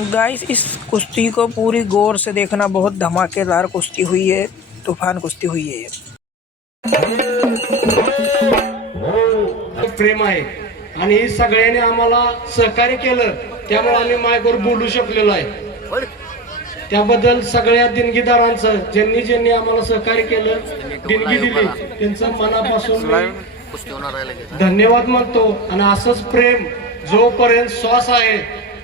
Guys, इस कुश्ती को पूरी गौर से देखना। बहुत धमाकेदार कुश्ती हुई है, तूफान कुश्ती हुई है ये। प्रेम आहे आणि सगळ्यांनी आम्हाला सहकार्य केलं, त्यामुळे आम्ही मायकवर बोलू शकलेलो आहे। त्याबद्दल सगळ्या देणगीदारांचं, ज्यांनी ज्यांनी आम्हाला सहकार्य केलं, देणगी दिली, त्यांचं मनापासून धन्यवाद मानतो। आणि असंच प्रेम जोपर्यंत श्वास आहे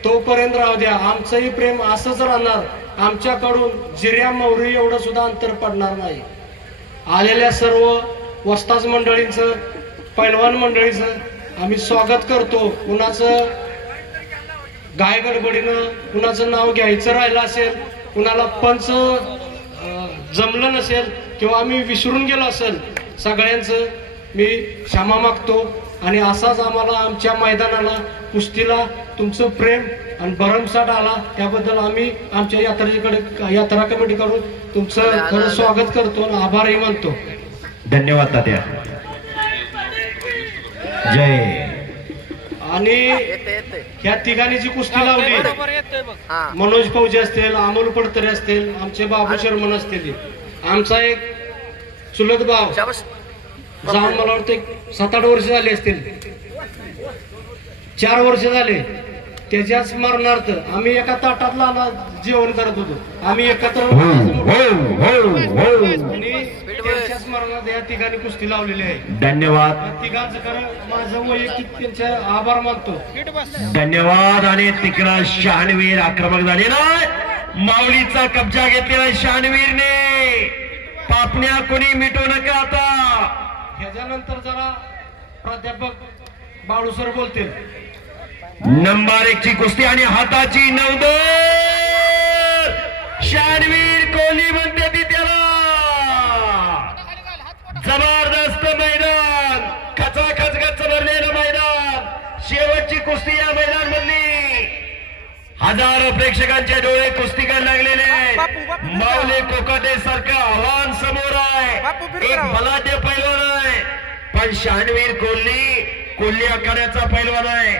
तोपर्यंत राहू द्या। आमचंही प्रेम असंच राहणार। आमच्याकडून जिऱ्या मौरी एवढं सुद्धा अंतर पडणार नाही। आलेल्या सर्व वस्ताज मंडळींचं, पैलवान मंडळीचं आम्ही स्वागत करतो। कुणाचं गाय गडबडीनं कुणाचं नाव घ्यायचं राहिलं असेल, कुणाला पंच जमलं नसेल किंवा आम्ही विसरून गेलो असेल, सगळ्यांचं मी क्षमा मागतो। आणि असाच आम्हाला आमच्या मैदानाला, कुस्तीला तुमचं प्रेम आणि भरमसाठ आला, त्याबद्दल आम्ही आमच्या यात्रा कमिटीकडून तुमचं खरं स्वागत करतो आणि आभारही मानतो। धन्यवाद तात्या, जय। आणि ह्या तिघांनी जी कुस्ती लावली, मनोज फौजी असतील, अमोल पडतरे असतील, आमचे बाबू शर्मन असतील, आमचा एक चुलत भाव जाऊन मला वाटतं 7-8 वर्ष झाले असतील, 4 वर्ष झाले। त्याच्याच स्मरणार्थ आम्ही एका ताटातला जेवण करत होतो, आम्ही एकत्र आणि त्यांच्या स्मरणार्थ या तिघांनी कुस्ती लावलेली आहे। धन्यवाद, तिघांचं खरं माझं वैयक्तिक त्यांचे आभार मानतो। धन्यवाद। आणि तिकडा शहाणवीर आक्रमक झालेला, माऊलीचा कब्जा घेतलेला शहाणवीरने। पापण्या कोणी मिटू नका आता। ह्याच्यानंतर जरा प्राध्यापक बाळू सर बोलतील। नंबर 1 ची कुस्ती आणि हाताची नवदर, शहाणवीर कोहली म्हणते ती त्याला। जबरदस्त मैदान, खचाखच गच्च भरलेलं मैदान। शेवटची कुस्ती या मैदान मधली। हजारो प्रेक्षकांचे डोळे कुस्तीकडे लागलेले। माऊली कोकाटे सारखं आव्हान समोर आहे, एक बलाढ्य पैलवान आहे, पण शहाणवीर कोल्ही आखाड्याचा पैलवान आहे।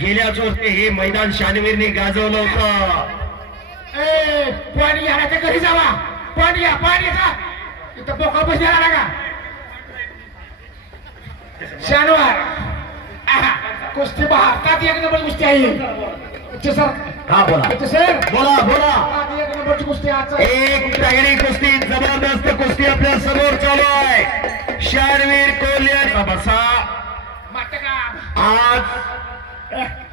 गेल्याच वर्षी हे मैदान शहाणवीरने गाजवलं होतं। पाणी घ्यायच्या घरी जावा, पाणी घ्या, पाणी घ्या, इथं बोका बसला का शनिवार कुस्ती भारतात 1 नंबर कुस्ती आहे सर। हा बोला सर, बोला बोला। 1 नंबरची कुस्ती आज एक टांगडी कुस्ती, जबरदस्त कुस्ती आपल्या समोर चालू आहे। शहाणवीर कोल्हे बसा। आज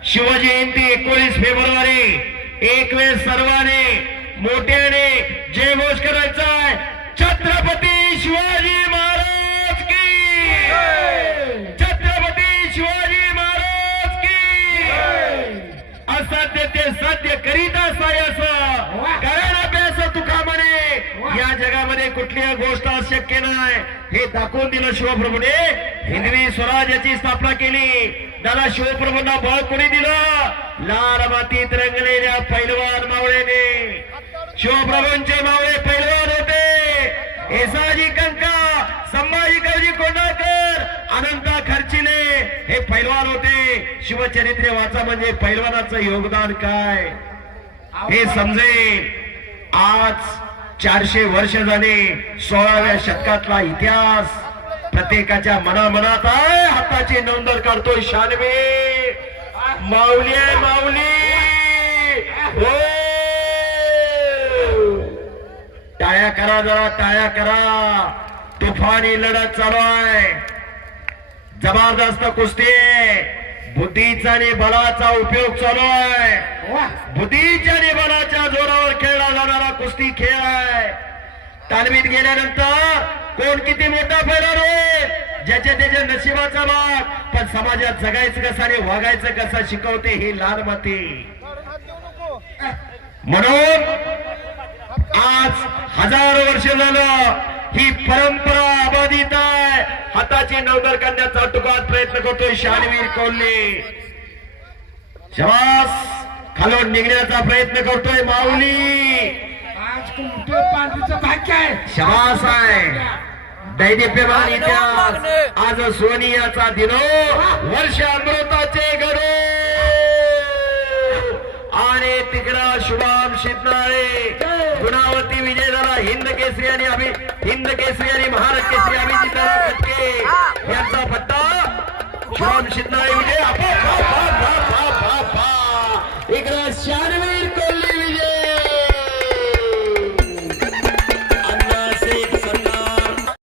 शिवजयंती 19 फेब्रुवारी। एक वेळ सर्वांनी मोठ्याने जयघोष करायचा आहे। छत्रपती शिवाजी महाराज की, छत्रपती शिवाजी महाराज की। असाध्य ते साध्य करीत असायचं, कारण अभ्यास तुका म्हणे। या जगामध्ये कुठलीही गोष्ट अशक्य नाही, हे दाखवून दिलं शिवप्रभूने। हिंदवी स्वराज्याची स्थापना केली। दादा शिवप्रभूंना बळ कोणी दिलं? लाल मातीत रंगलेल्या पैलवान मावळेने। शिवप्रभूंचे मावळे पैलवान होते। येसाजी कंका, संभाजी कवजी कोंढाळकर, अनंता खर्चिले हे पैलवान होते। शिवचरित्र वाचा म्हणजे पैलवानाचं योगदान काय हे समजेल। आज 400 वर्ष झाले, 16व्या शतकातला इतिहास प्रत्येकाच्या मनामनात आहे। हाताची नोंदर काढतोय शहाणवीर। माऊली आहे, माऊली। हो, टाळ्या करा, जरा टाळ्या करा। तुफानी लढत चालू आहे, जबरदस्त कुस्ती आहे। बुद्धीचा आणि बलाचा उपयोग चालू आहे। बुद्धीच्या आणि बलाच्या जोरावर खेळला जाणारा कुस्ती खेळ आहे। तालमीत गेल्यानंतर कोण किती मोठा पैलवान होईल, ज्याच्या त्याच्या नशिबाचा भाग, पण समाजात जगायचं कसं आणि वागायचं कसं शिकवते ही लाल माती। म्हणून आज हजारो वर्ष झालं ही परंपरा अबाधित आहे। हाताची नवदर करण्याचा टुकात प्रयत्न करतोय शहाणवीर कोल्हे। श्वास खालून निघण्याचा प्रयत्न करतोय माऊली। आज कुमटे पांढरीचं भाग्य आहे, श्वास आहे। दैदिप्यमान इतिहास, आज सोनियाचा दिनो, वर्ष अमृताचे गडो। आणि तिकडं शुभम शितनाळे गुणावती विजय झाला. हिंद केसरी आणि हिंद केसरी आणि महाराष्ट्र केसरी अभिजितराव खटके यांचा पट्टा. शुभम शितनाळे विजय. इकडं 96